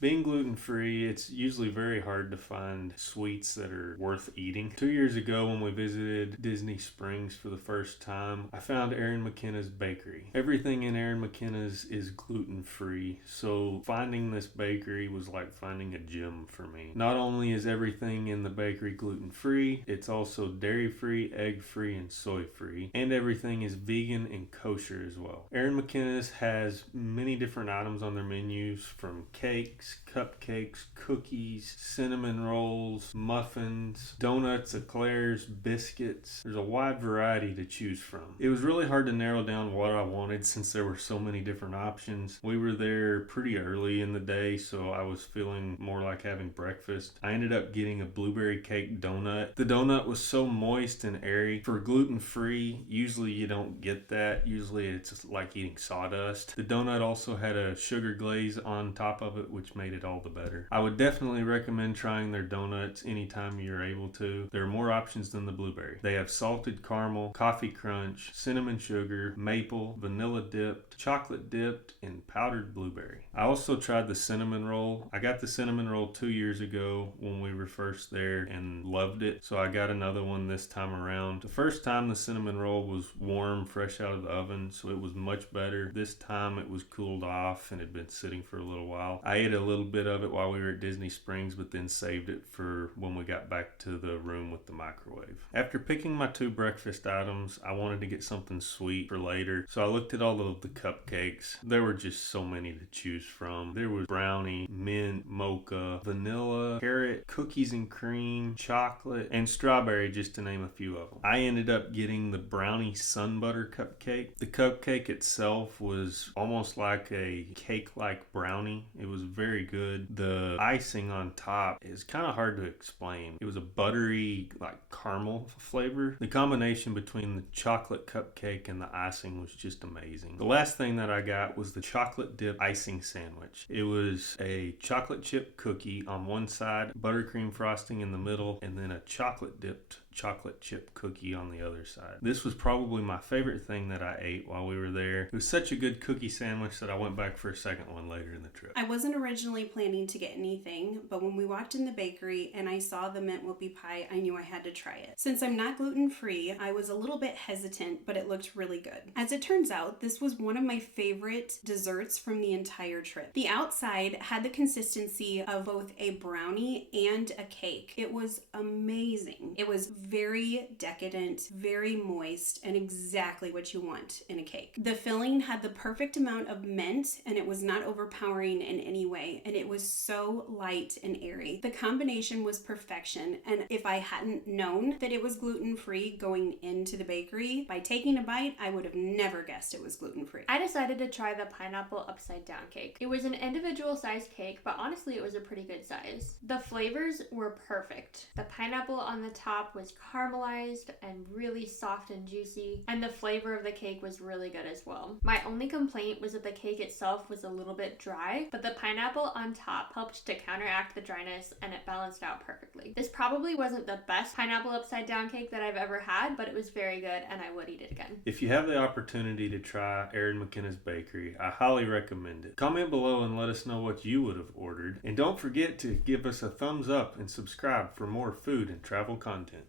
Being gluten-free, it's usually very hard to find sweets that are worth eating. 2 years ago when we visited Disney Springs for the first time, I found Erin McKenna's bakery. Everything in Erin McKenna's is gluten-free, so finding this bakery was like finding a gem for me. Not only is everything in the bakery gluten-free, it's also dairy-free, egg-free, and soy-free, and everything is vegan and kosher as well. Erin McKenna's has many different items on their menus, from cakes, cupcakes, cookies, cinnamon rolls, muffins, donuts, eclairs, biscuits. There's a wide variety to choose from. It was really hard to narrow down what I wanted since there were so many different options. We were there pretty early in the day, so I was feeling more like having breakfast. I ended up getting a blueberry cake donut. The donut was so moist and airy. For gluten-free, usually you don't get that. Usually it's just like eating sawdust. The donut also had a sugar glaze on top of it, which made it all the better. I would definitely recommend trying their donuts anytime you're able to. There are more options than the blueberry. They have salted caramel, coffee crunch, cinnamon sugar, maple, vanilla dipped, chocolate dipped, and powdered blueberry. I also tried the cinnamon roll. I got the cinnamon roll 2 years ago when we were first there and loved it, so I got another one this time around. The first time the cinnamon roll was warm, fresh out of the oven, so it was much better. This time it was cooled off and had been sitting for a little while. I ate a little bit of it while we were at Disney Springs, but then saved it for when we got back to the room with the microwave. After picking my 2 breakfast items, I wanted to get something sweet for later, so I looked at all of the cupcakes. There were just so many to choose from. There was brownie, mint, mocha, vanilla, carrot, cookies and cream, chocolate, and strawberry, just to name a few of them. I ended up getting the brownie sun butter cupcake. The cupcake itself was almost like a cake-like brownie. It was very good. The icing on top is kind of hard to explain. It was a buttery, like caramel flavor. The combination between the chocolate cupcake and the icing was just amazing. The last thing that I got was the chocolate dip icing sandwich. It was a chocolate chip cookie on one side, buttercream frosting in the middle, and then a chocolate dipped chocolate chip cookie on the other side. This was probably my favorite thing that I ate while we were there. It was such a good cookie sandwich that I went back for a second one later in the trip. I wasn't originally planning to get anything, but when we walked in the bakery and I saw the mint whoopie pie, I knew I had to try it. Since I'm not gluten-free, I was a little bit hesitant, but it looked really good. As it turns out, this was one of my favorite desserts from the entire trip. The outside had the consistency of both a brownie and a cake. It was amazing. It was very decadent, very moist, and exactly what you want in a cake. The filling had the perfect amount of mint, and it was not overpowering in any way, and it was so light and airy. The combination was perfection, and if I hadn't known that it was gluten-free going into the bakery, by taking a bite, I would have never guessed it was gluten-free. I decided to try the pineapple upside down cake. It was an individual sized cake, but honestly it was a pretty good size. The flavors were perfect. The pineapple on the top was caramelized and really soft and juicy, and the flavor of the cake was really good as well. My only complaint was that the cake itself was a little bit dry, but the pineapple on top helped to counteract the dryness and it balanced out perfectly. This probably wasn't the best pineapple upside down cake that I've ever had, but it was very good and I would eat it again. If you have the opportunity to try Erin McKenna's bakery, I highly recommend it. Comment below and let us know what you would have ordered, and don't forget to give us a thumbs up and subscribe for more food and travel content.